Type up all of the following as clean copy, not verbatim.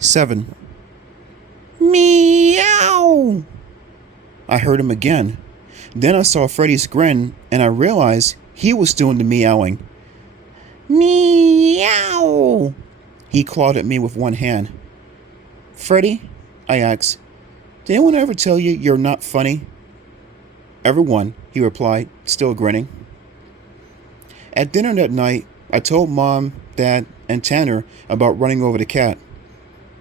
7. Meow! I heard him again. Then I saw Freddy's grin, and I realized he was doing the meowing. Meow! He clawed at me with one hand. Freddy, I asked, did anyone ever tell you you're not funny? Everyone, he replied, still grinning. At dinner that night, I told Mom, Dad, and Tanner about running over the cat.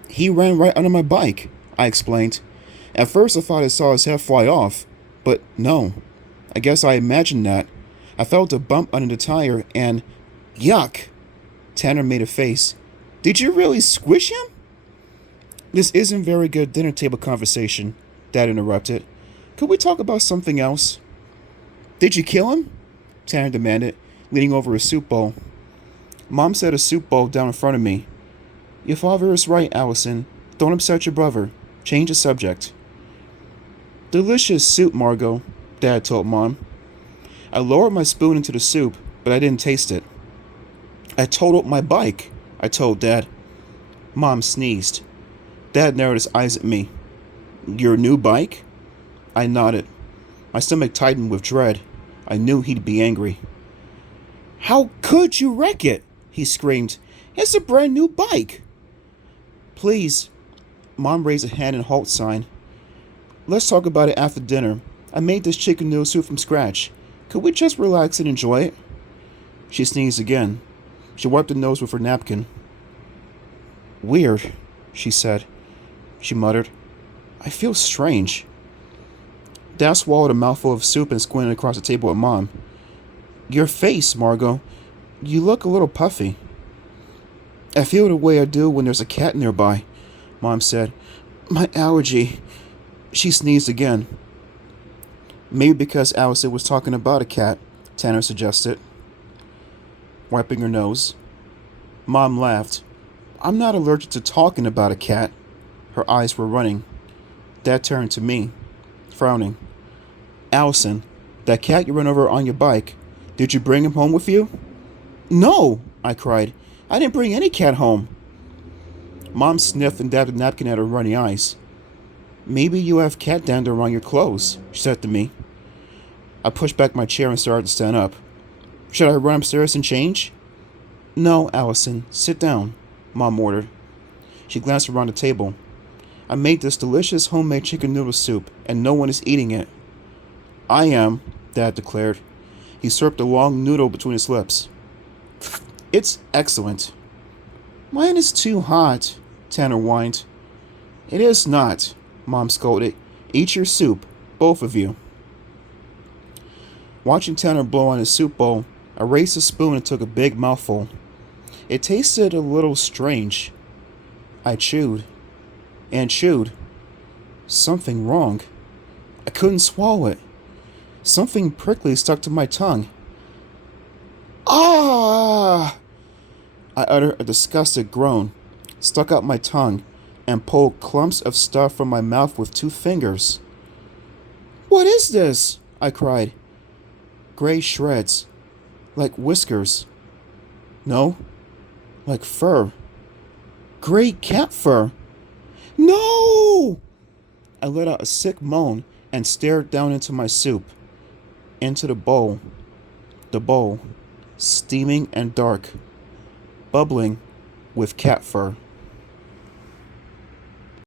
He ran right under my bike, I explained. At first I thought I saw his head fly off, but no. I guess I imagined that. I felt a bump under the tire and... Yuck! Tanner made a face. Did you really squish him? This isn't very good dinner table conversation, Dad interrupted. Could we talk about something else? Did you kill him? Tanner demanded, leaning over a soup bowl. Mom set a soup bowl down in front of me. Your father is right, Allison. Don't upset your brother. Change the subject. Delicious soup, Margot, Dad told Mom. I lowered my spoon into the soup, but I didn't taste it. I totaled my bike, I told Dad. Mom sneezed. Dad narrowed his eyes at me. Your new bike? I nodded. My stomach tightened with dread. I knew he'd be angry. How could you wreck it? He screamed. It's a brand new bike. Please. Mom raised a hand in halt sign. Let's talk about it after dinner. I made this chicken noodle soup from scratch. Could we just relax and enjoy it? She sneezed again. She wiped her nose with her napkin. Weird, she said. She muttered. I feel strange. Dad swallowed a mouthful of soup and squinted across the table at Mom. Your face, Margot. You look a little puffy. I feel the way I do when there's a cat nearby, Mom said. My allergy. She sneezed again. Maybe because Allison was talking about a cat, Tanner suggested, wiping her nose. Mom laughed. I'm not allergic to talking about a cat. Her eyes were running. Dad turned to me, frowning. Allison, that cat you ran over on your bike, did you bring him home with you? No, I cried. I didn't bring any cat home. Mom sniffed and dabbed a napkin at her runny eyes. Maybe you have cat dander on your clothes, she said to me. I pushed back my chair and started to stand up. Should I run upstairs and change? No, Allison, sit down, Mom ordered. She glanced around the table. I made this delicious homemade chicken noodle soup, and no one is eating it. I am, Dad declared. He slurped a long noodle between his lips. It's excellent. Mine is too hot, Tanner whined. It is not, Mom scolded. Eat your soup, both of you. Watching Tanner blow on his soup bowl, I raised the spoon and took a big mouthful. It tasted a little strange. I chewed and chewed. Something wrong. I couldn't swallow it. Something prickly stuck to my tongue. Ah! I uttered a disgusted groan, stuck out my tongue, and pulled clumps of stuff from my mouth with 2 fingers. What is this? I cried. Gray shreds. Like whiskers. No, like fur. Gray cat fur. No! I let out a sick moan and stared down into my soup. Into the bowl. The bowl, steaming and dark, bubbling with cat fur.